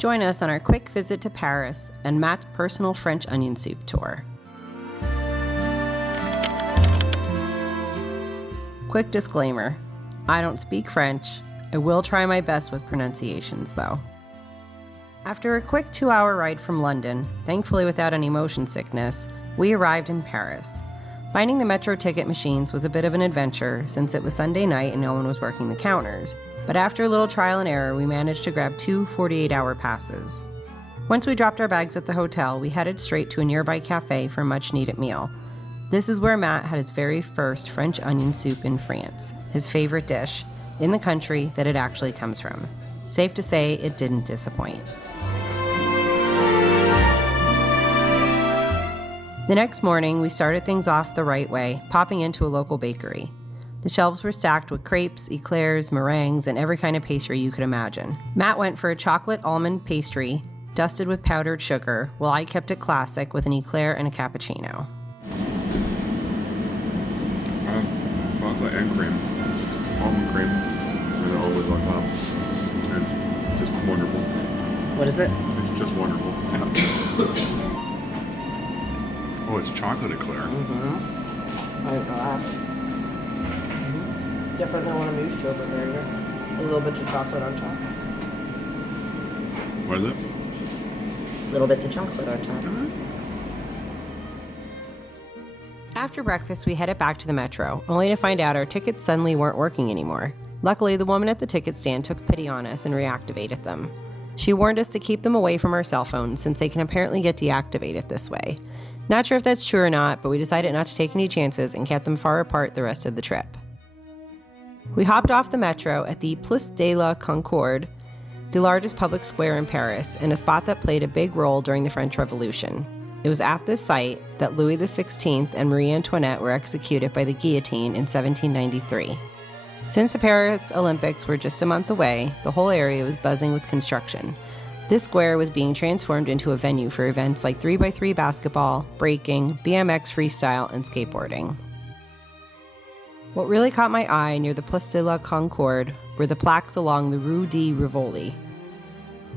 Join us on our quick visit to Paris and Matt's personal French onion soup tour. Quick disclaimer, I don't speak French. I will try my best with pronunciations though. After a quick 2-hour ride from London, thankfully without any motion sickness, we arrived in Paris. Finding the metro ticket machines was a bit of an adventure since it was Sunday night and no one was working the counters. But after a little trial and error, we managed to grab 2 48-hour passes. Once we dropped our bags at the hotel, we headed straight to a nearby cafe for a much-needed meal. This is where Matt had his very first French onion soup in France, his favorite dish, in the country that it actually comes from. Safe to say, it didn't disappoint. The next morning, we started things off the right way, popping into a local bakery. The shelves were stacked with crepes, eclairs, meringues, and every kind of pastry you could imagine. Matt went for a chocolate almond pastry, dusted with powdered sugar, while I kept it classic with an eclair and a cappuccino. Chocolate and cream. Almond cream. And they're always like that. It's just wonderful. What is it? It's just wonderful. Oh, it's chocolate eclair. Mm-hmm. I didn't know that. Different than what I'm used to over there. A little bit of chocolate on top. What is it? Little bits of chocolate on top. After breakfast, we headed back to the metro, only to find out our tickets suddenly weren't working anymore. Luckily, the woman at the ticket stand took pity on us and reactivated them. She warned us to keep them away from our cell phones since they can apparently get deactivated this way. Not sure if that's true or not, but we decided not to take any chances and kept them far apart the rest of the trip. We hopped off the metro at the Place de la Concorde, the largest public square in Paris, and a spot that played a big role during the French Revolution. It was at this site that Louis XVI and Marie Antoinette were executed by the guillotine in 1793. Since the Paris Olympics were just a month away, the whole area was buzzing with construction. This square was being transformed into a venue for events like 3x3 basketball, breaking, BMX freestyle, and skateboarding. What really caught my eye near the Place de la Concorde were the plaques along the Rue de Rivoli.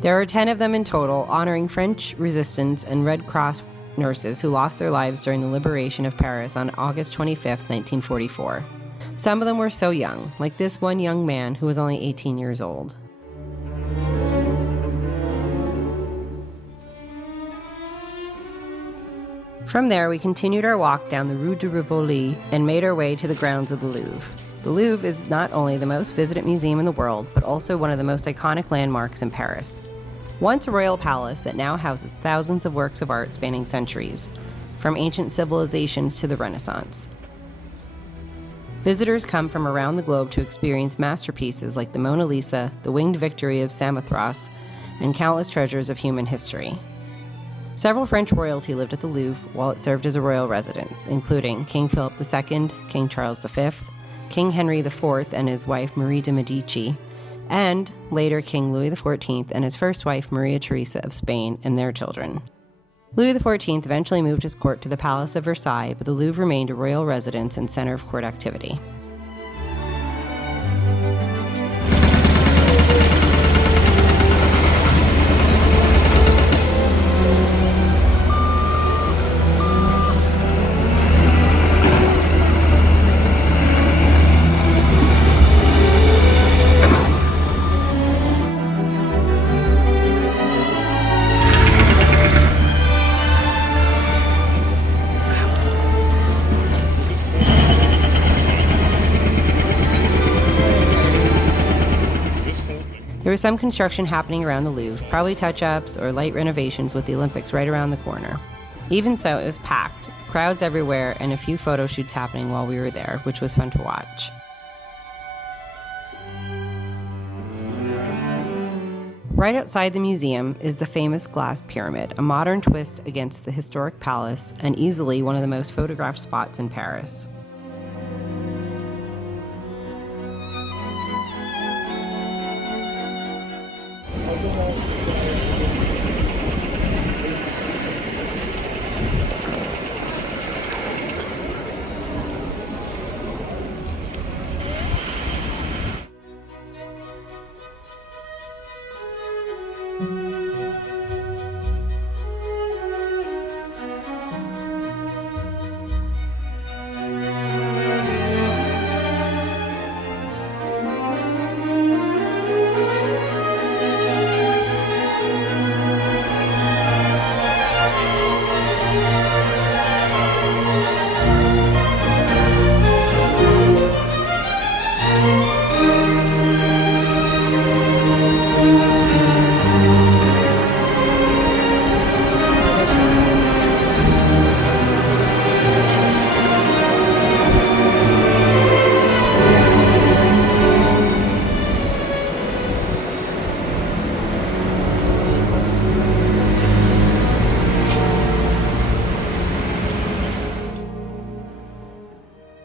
There are 10 of them in total, honoring French resistance and Red Cross nurses who lost their lives during the liberation of Paris on August 25, 1944. Some of them were so young, like this one young man who was only 18 years old. From there, we continued our walk down the Rue de Rivoli and made our way to the grounds of the Louvre. The Louvre is not only the most visited museum in the world, but also one of the most iconic landmarks in Paris. Once a royal palace, it now houses thousands of works of art spanning centuries, from ancient civilizations to the Renaissance. Visitors come from around the globe to experience masterpieces like the Mona Lisa, the Winged Victory of Samothrace, and countless treasures of human history. Several French royalty lived at the Louvre while it served as a royal residence, including King Philip II, King Charles V, King Henry IV and his wife Marie de Medici, and later King Louis XIV and his first wife Maria Theresa of Spain and their children. Louis XIV eventually moved his court to the Palace of Versailles, but the Louvre remained a royal residence and center of court activity. There was some construction happening around the Louvre, probably touch-ups or light renovations with the Olympics right around the corner. Even so, it was packed, crowds everywhere, and a few photo shoots happening while we were there, which was fun to watch. Right outside the museum is the famous glass pyramid, a modern twist against the historic palace and easily one of the most photographed spots in Paris.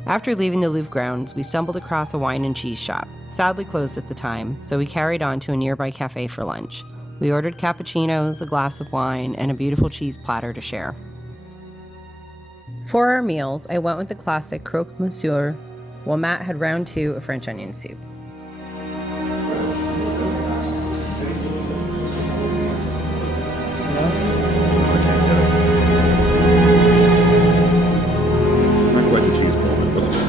After leaving the Louvre grounds, we stumbled across a wine and cheese shop, sadly closed at the time, so we carried on to a nearby cafe for lunch. We ordered cappuccinos, a glass of wine, and a beautiful cheese platter to share. For our meals, I went with the classic Croque, monsieur, while Matt had round 2 of French onion soup. Not quite the cheese ball, but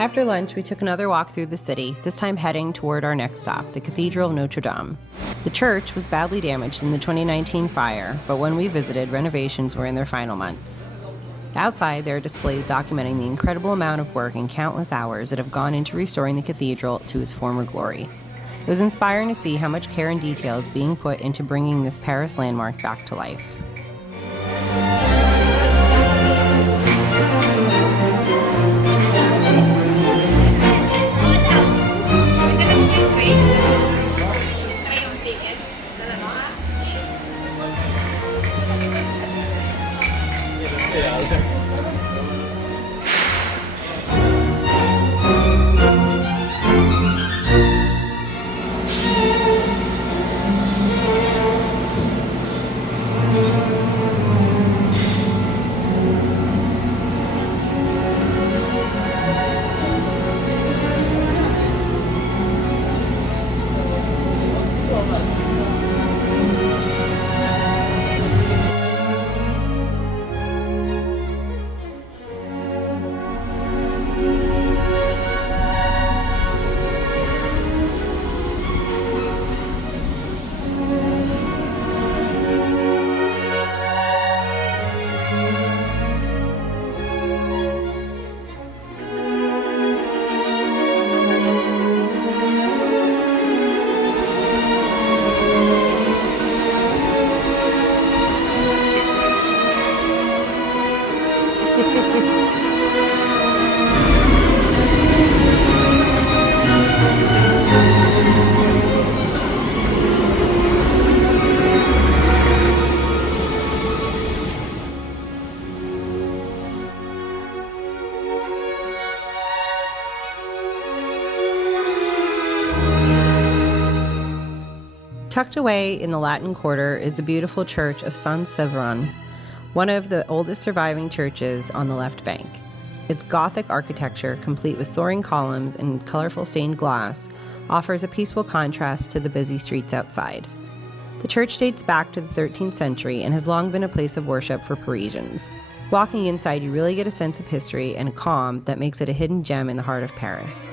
After lunch, we took another walk through the city, this time heading toward our next stop, the Cathedral of Notre Dame. The church was badly damaged in the 2019 fire, but when we visited, renovations were in their final months. Outside, there are displays documenting the incredible amount of work and countless hours that have gone into restoring the cathedral to its former glory. It was inspiring to see how much care and detail is being put into bringing this Paris landmark back to life. Tucked away in the Latin Quarter is the beautiful church of Saint-Sévérin, one of the oldest surviving churches on the left bank. Its Gothic architecture, complete with soaring columns and colorful stained glass, offers a peaceful contrast to the busy streets outside. The church dates back to the 13th century and has long been a place of worship for Parisians. Walking inside, you really get a sense of history and a calm that makes it a hidden gem in the heart of Paris.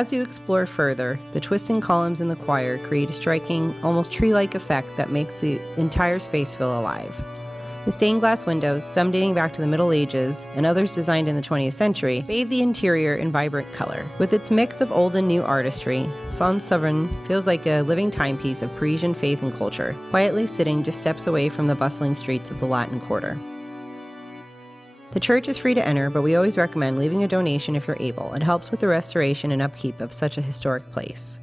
As you explore further, the twisting columns in the choir create a striking, almost tree-like effect that makes the entire space feel alive. The stained glass windows, some dating back to the Middle Ages and others designed in the 20th century, bathe the interior in vibrant color. With its mix of old and new artistry, Saint-Sévérin feels like a living timepiece of Parisian faith and culture, quietly sitting just steps away from the bustling streets of the Latin Quarter. The church is free to enter, but we always recommend leaving a donation if you're able. It helps with the restoration and upkeep of such a historic place.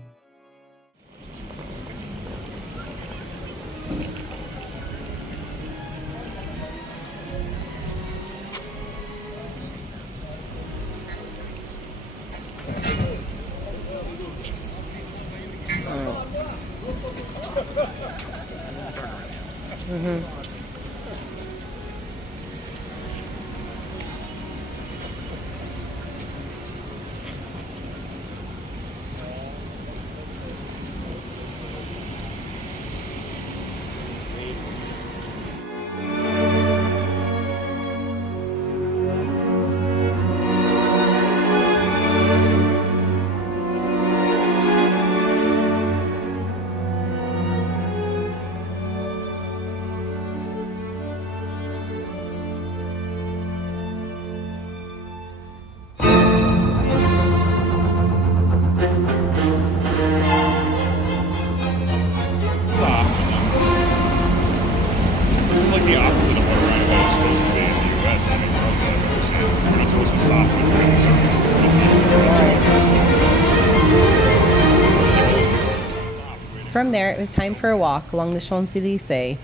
From there, it was time for a walk along the Champs-Élysées.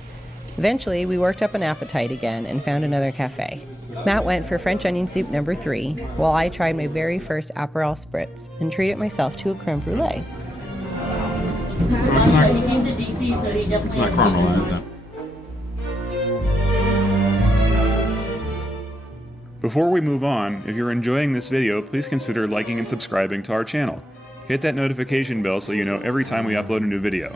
Eventually, we worked up an appetite again and found another cafe. Matt went for French onion soup number 3, while I tried my very first Aperol Spritz and treated myself to a creme brulee. It's not caramelized now. Before we move on, if you're enjoying this video, please consider liking and subscribing to our channel. Hit that notification bell so you know every time we upload a new video.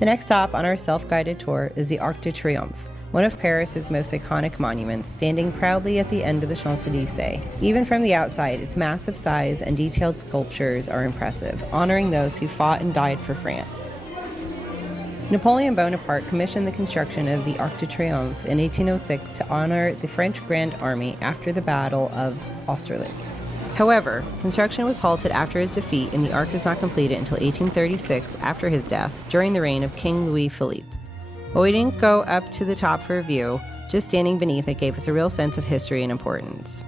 The next stop on our self-guided tour is the Arc de Triomphe, one of Paris's most iconic monuments, standing proudly at the end of the Champs-Élysées. Even from the outside, its massive size and detailed sculptures are impressive, honoring those who fought and died for France. Napoleon Bonaparte commissioned the construction of the Arc de Triomphe in 1806 to honor the French Grand Army after the Battle of Austerlitz. However, construction was halted after his defeat, and the arc was not completed until 1836 after his death, during the reign of King Louis Philippe. But we didn't go up to the top for a view, just standing beneath it gave us a real sense of history and importance.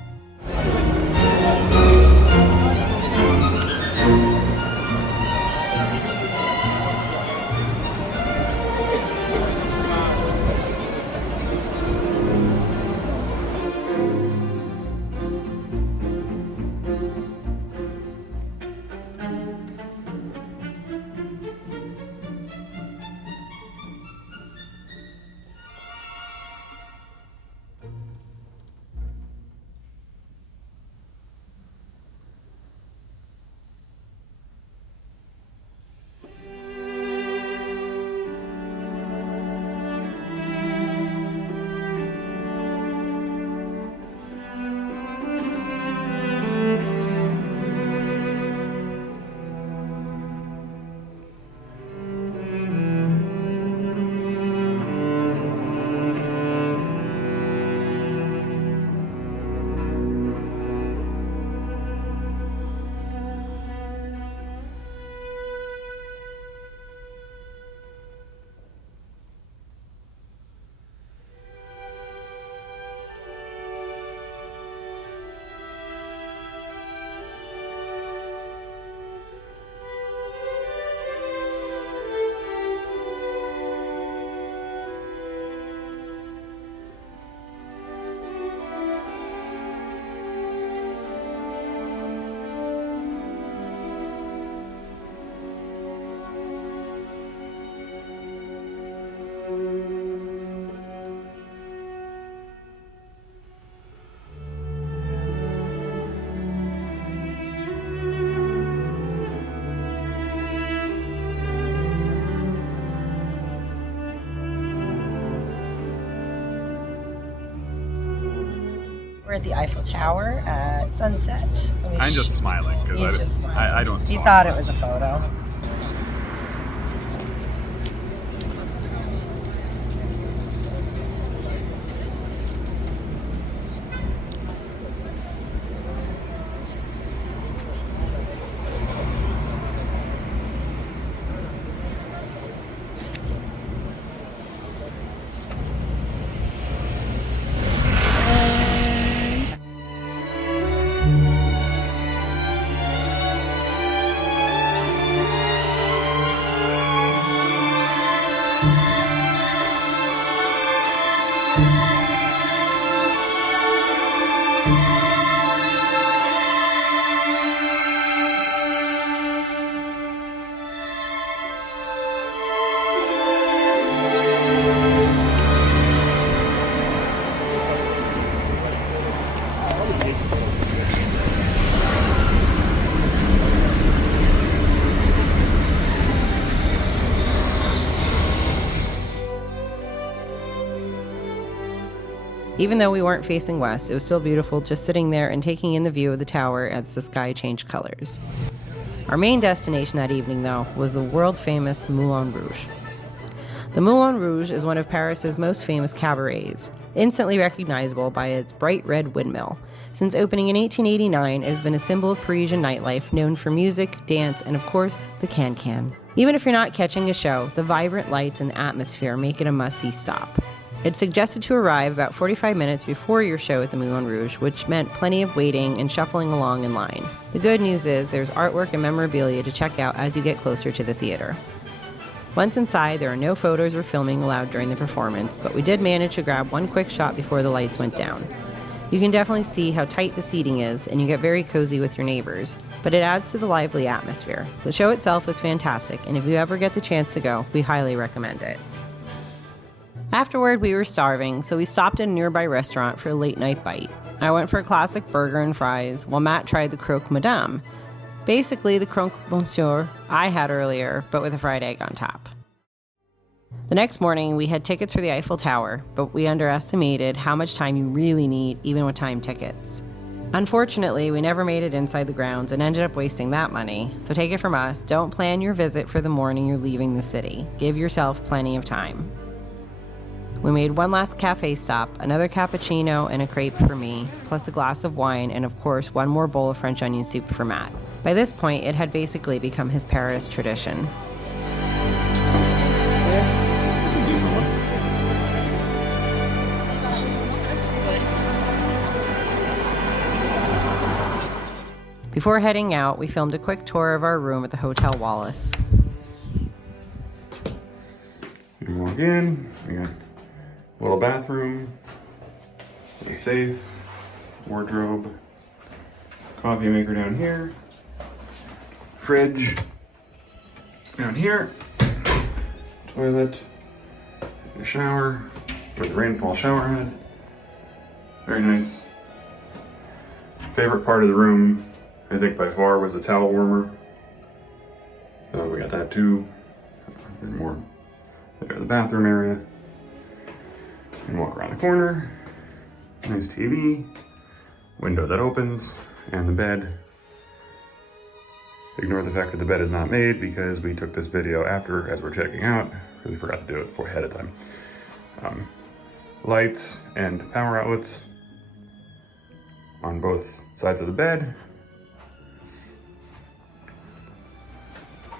We're at the Eiffel Tower at sunset. I'm just smiling He's just smiling. I don't. He thought it was a photo. Even though we weren't facing west, it was still beautiful just sitting there and taking in the view of the tower as the sky changed colors. Our main destination that evening, though, was the world-famous Moulin Rouge. The Moulin Rouge is one of Paris's most famous cabarets, instantly recognizable by its bright red windmill. Since opening in 1889, it has been a symbol of Parisian nightlife, known for music, dance, and of course, the can-can. Even if you're not catching a show, the vibrant lights and atmosphere make it a must-see stop. It's suggested to arrive about 45 minutes before your show at the Moulin Rouge, which meant plenty of waiting and shuffling along in line. The good news is there's artwork and memorabilia to check out as you get closer to the theater. Once inside, there are no photos or filming allowed during the performance, but we did manage to grab one quick shot before the lights went down. You can definitely see how tight the seating is, and you get very cozy with your neighbors, but it adds to the lively atmosphere. The show itself was fantastic, and if you ever get the chance to go, we highly recommend it. Afterward, we were starving, so we stopped at a nearby restaurant for a late-night bite. I went for a classic burger and fries, while Matt tried the Croque Madame. Basically, the Croque Monsieur I had earlier, but with a fried egg on top. The next morning, we had tickets for the Eiffel Tower, but we underestimated how much time you really need, even with time tickets. Unfortunately, we never made it inside the grounds and ended up wasting that money, so take it from us, don't plan your visit for the morning you're leaving the city. Give yourself plenty of time. We made one last cafe stop, another cappuccino and a crepe for me, plus a glass of wine, and of course one more bowl of French onion soup for Matt. By this point, it had basically become his Paris tradition. That's a decent one. Before heading out, we filmed a quick tour of our room at the Hotel Wallace. You walk in, we got a little bathroom, a safe, wardrobe, coffee maker down here, fridge down here, toilet, a shower, where the rainfall shower head. Very nice. Favorite part of the room, I think by far, was the towel warmer. So we got that too. More there, the bathroom area. And walk around the corner. Nice TV, window that opens, and the bed. Ignore the fact that the bed is not made because we took this video after as we're checking out. Really forgot to do it ahead of time. Lights and power outlets on both sides of the bed.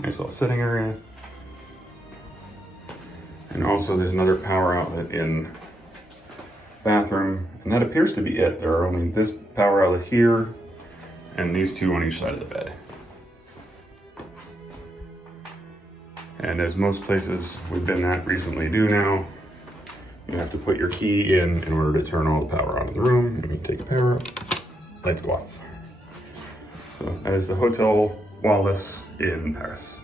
Nice little sitting area. And also there's another power outlet in bathroom, and that appears to be it. There are only this power outlet here and these two on each side of the bed. And as most places we've been at recently do now, you have to put your key in order to turn all the power on in the room. And you take the power up, lights go off. So that is the Hotel Wallace in Paris.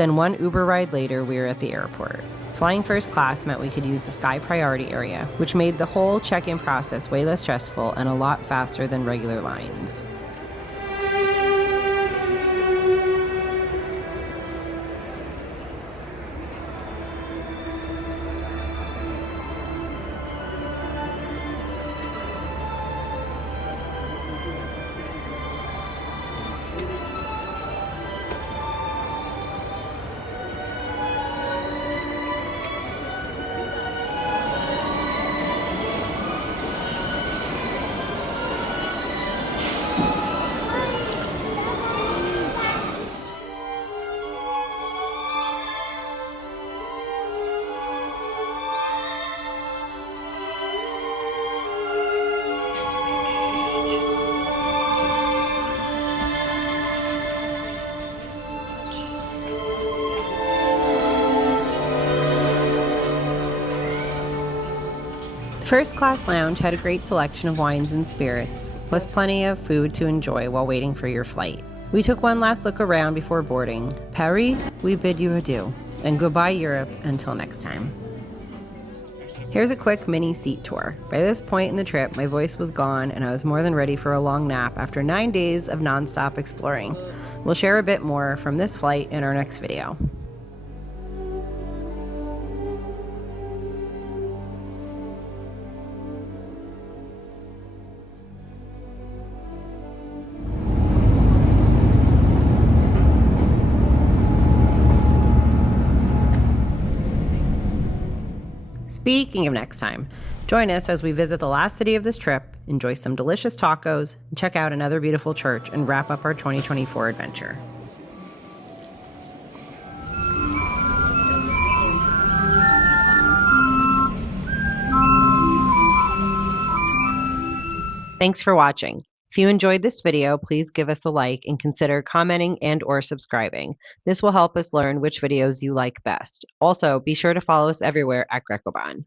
Then one Uber ride later, we were at the airport. Flying first class meant we could use the Sky Priority area, which made the whole check-in process way less stressful and a lot faster than regular lines. First class lounge had a great selection of wines and spirits, plus plenty of food to enjoy while waiting for your flight. We took one last look around before boarding. Paris, we bid you adieu, and goodbye Europe until next time. Here's a quick mini seat tour. By this point in the trip, my voice was gone and I was more than ready for a long nap after 9 days of nonstop exploring. We'll share a bit more from this flight in our next video. Speaking of next time, join us as we visit the last city of this trip, enjoy some delicious tacos, and check out another beautiful church and wrap up our 2024 adventure. Thanks for watching. If you enjoyed this video, please give us a like and consider commenting and/or subscribing. This will help us learn which videos you like best. Also, be sure to follow us everywhere at Greco-Bon.